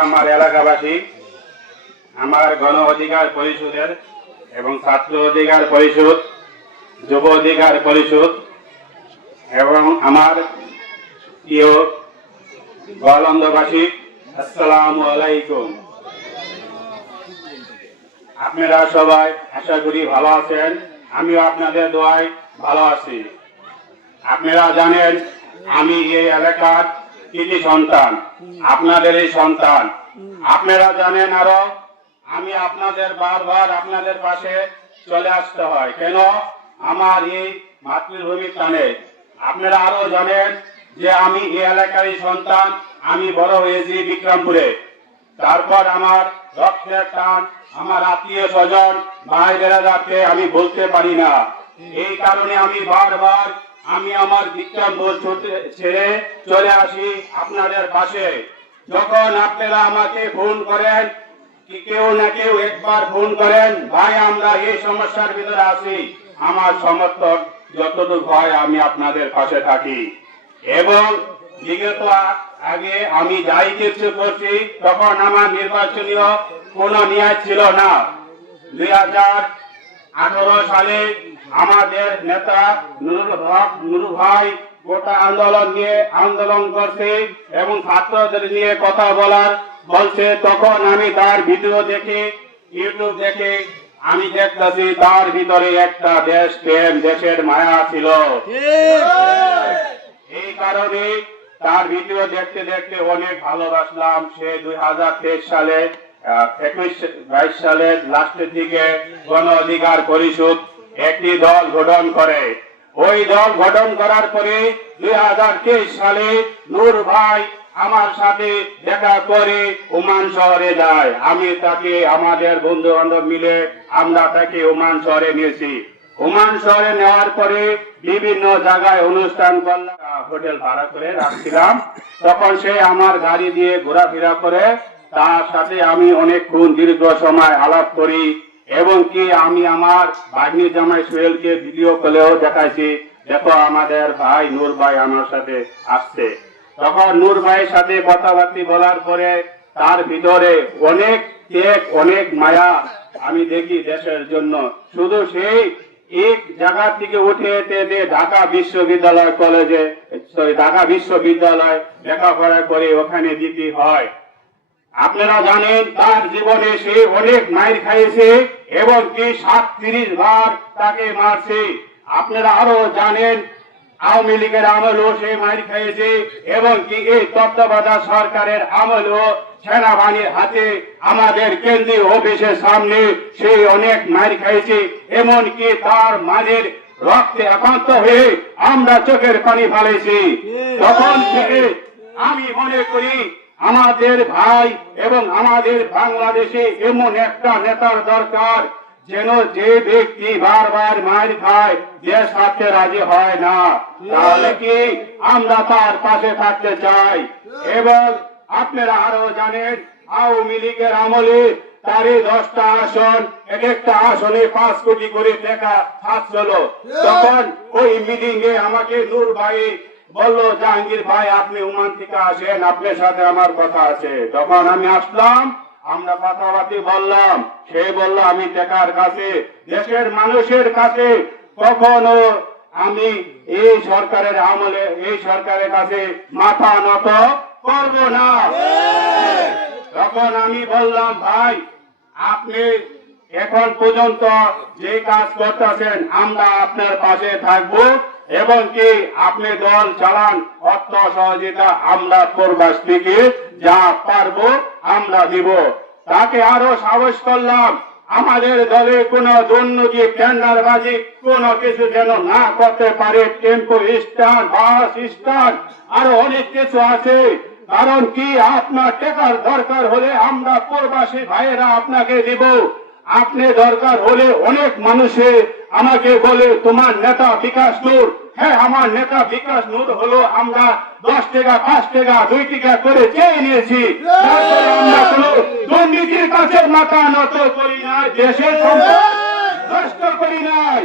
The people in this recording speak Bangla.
আমার এলাকাবাসী আমার গণ অধিকার পরিষদের এবং ছাত্র অধিকার পরিষদ যুব অধিকার পরিষদ এবং আমার প্রিয় গোয়ালন্দবাসী আসসালামু আলাইকুম। আপনারা সবাই আশা করি ভালো আছেন আমিও আপনাদের দোয়ায় ভালো আছি। আপনারা জানেন আমি এই এলাকার কৃতি সন্তান, আপনাদের এই সন্তান। আপনারা জানেন আরও, আমি আপনাদের বারবার আপনাদের পাশে চলে আসতে হয়। কেন? আমার এই মাতৃভূমির টানে আপনারা আরও জানেন যে আমি এই এলাকারই সন্তান, আমি বড় হয়েছি বিক্রমপুরে। তারপর আমার রক্তের টান, আমার আত্মীয় স্বজন ভাই বেড়াদারকে আমি বলতে পারি না। এই কারণে আমি বারবার আমি আমার ছুটে- ছেড়ে চলে আসি আপনাদের পাশে। যখন আপনারা আমাকে ফোন করেন কেউ না কেউ একবার ফোন করেন, ভাই, আমরা এই সমস্যার ভিতরে আছি। আমার সমর্থক যতটুকু হয় আমি আপনাদের পাশে থাকি। এবং বিগত আগে আমি যাই কিছু করছি, তখন আমার নির্বাচনীয় কোনো নিয়াজ ছিল না। দুই হাজার আঠারো সালে আমাদের নেতা নুরুল হক নুরু ভাই গোটা আন্দোলন নিয়ে আন্দোলন করছে এবং ছাত্রদের নিয়ে কথা বলার বলছে তখন আমি তার ভিডিও দেখে ইউটিউব দেখে আমি দেখতেছি তার ভিতরে একটা দেশ প্রেম দেশের মায়া ছিল। এই কারণে তার ভিডিও দেখতে দেখতে অনেক ভালোবাসলাম। সে দুই হাজার তেইশ সালে একুশ বাইশ সালের লাস্টের দিকে গণ অধিকার পরিষদ একটি দল গঠন করে। ওই দল গঠন করার পরে দুই হাজার তেইশ সালে নূর ভাই আমার সাথে দেখা করে ওমান শহরে যায়। আমি তাকে, আমাদের বন্ধু বান্ধব মিলে আমরা তাকে ওমান শহরে নিয়েছি। ওমান শহরে নেওয়ার পরে বিভিন্ন জায়গায় অনুষ্ঠান করলাম। হোটেল ভাড়া করে রাখছিলাম। তখন সে আমার গাড়ি দিয়ে ঘোরাফেরা করে। তার সাথে আমি অনেকক্ষণ দীর্ঘ সময় আলাপ করি। এবং কি আমি আমার ভাগ্নি জামাই সোহেলকে ভিডিও কলেও দেখাইছি, দেখো আমাদের ভাই নূর ভাই আমার সাথে আসছে। তখন নূর ভাইয়ের সাথে কথাবার্তি বলার পরে তার ভিতরে অনেক ত্যাগ, অনেক মায়া আমি দেখি দেশের জন্য। শুধু সেই এক জায়গা থেকে উঠে এতে ঢাকা বিশ্ববিদ্যালয় কলেজে সরি ঢাকা বিশ্ববিদ্যালয় লেখাপড়া করে ওখানে দিতে হয়। আপনারা জানেন তার জীবনে সে অনেক মাইর খাইয়েছে এবং কি সাতত্রিশ বার তাকে মারছে। আপনারা আরও জানেন আওয়ামী লীগের আমলও সে মাইর খেয়েছে এবং কি এই তত্ত্বাবধায়ক সরকারের আমলও সেনাবাহিনীর হাতে আমাদের কেন্দ্রীয় অফিসের সামনে সে অনেক মাইর খাইছে। এমনকি তার মায়ের রক্তে একান্ত হয়ে আমরা চোখের পানি ফালাইছি তখন থেকে আমি মনে করি আমাদের ভাই এবং আমাদের বাংলাদেশে এমন একটা নেতার দরকার যেন যে ব্যক্তি বারবার মার খায় দেশ ছাড়তে রাজি হয় না। তাহলে কি আমরা তার পাশে থাকতে চাই? এবং আপনারা আরও জানেন, আওয়ামী লীগের আমলে তারে দশটা আসন এক একটা আসনে পাঁচ কোটি করে টাকা থাকছিল তখন ওই মিটিং এ আমাকে নূর ভাই বলল জাহাঙ্গীর ভাই আপনি উমান থেকে আসেন আপনার সাথে আমার কথা আছে। তখন আমি আসলাম আমরা কথাবার্তি বললাম। সে বলল আমি টেকার কাছে দেশের মানুষের কাছে কখনো আমি এই সরকারের আমলে এই সরকারের কাছে মাথা নত করব না। তখন আমি বললাম ভাই আপনি এখন পর্যন্ত যে কাজ করতেছেন, আমরা আপনার পাশে থাকব এবং কি আপনি দল চালান, অর্থ সহযোগিতা আমরা প্রবাস থেকে, যা পারব আমরা দিব। তাকে আরও সাহস করলাম, আমাদের দলে কোনো দুর্নীতি, টেন্ডারবাজি, কোনো কিছু যেন না করতে পারে, টেম্পো স্ট্যান্ড, বাস স্ট্যান্ড, আরও অনেক কিছু আছে। কারণ কি আপনার টাকার দরকার হলে আমরা প্রবাসী ভাইয়েরা আপনাকে দিব। আপনি দরকার হলে অনেক মানুষে আমাকে বলে, তোমার নেতা বিকাশ নূর। হ্যাঁ আমার নেতা বিকাশ নূর হলো আমরা দশ টাকা, পাঁচ টাকা, দুই টাকা করে চেয়ে নিয়েছি। দুর্নীতির কাছে মাথা নত করি না দেশের সম্পদ নষ্ট করি নাই।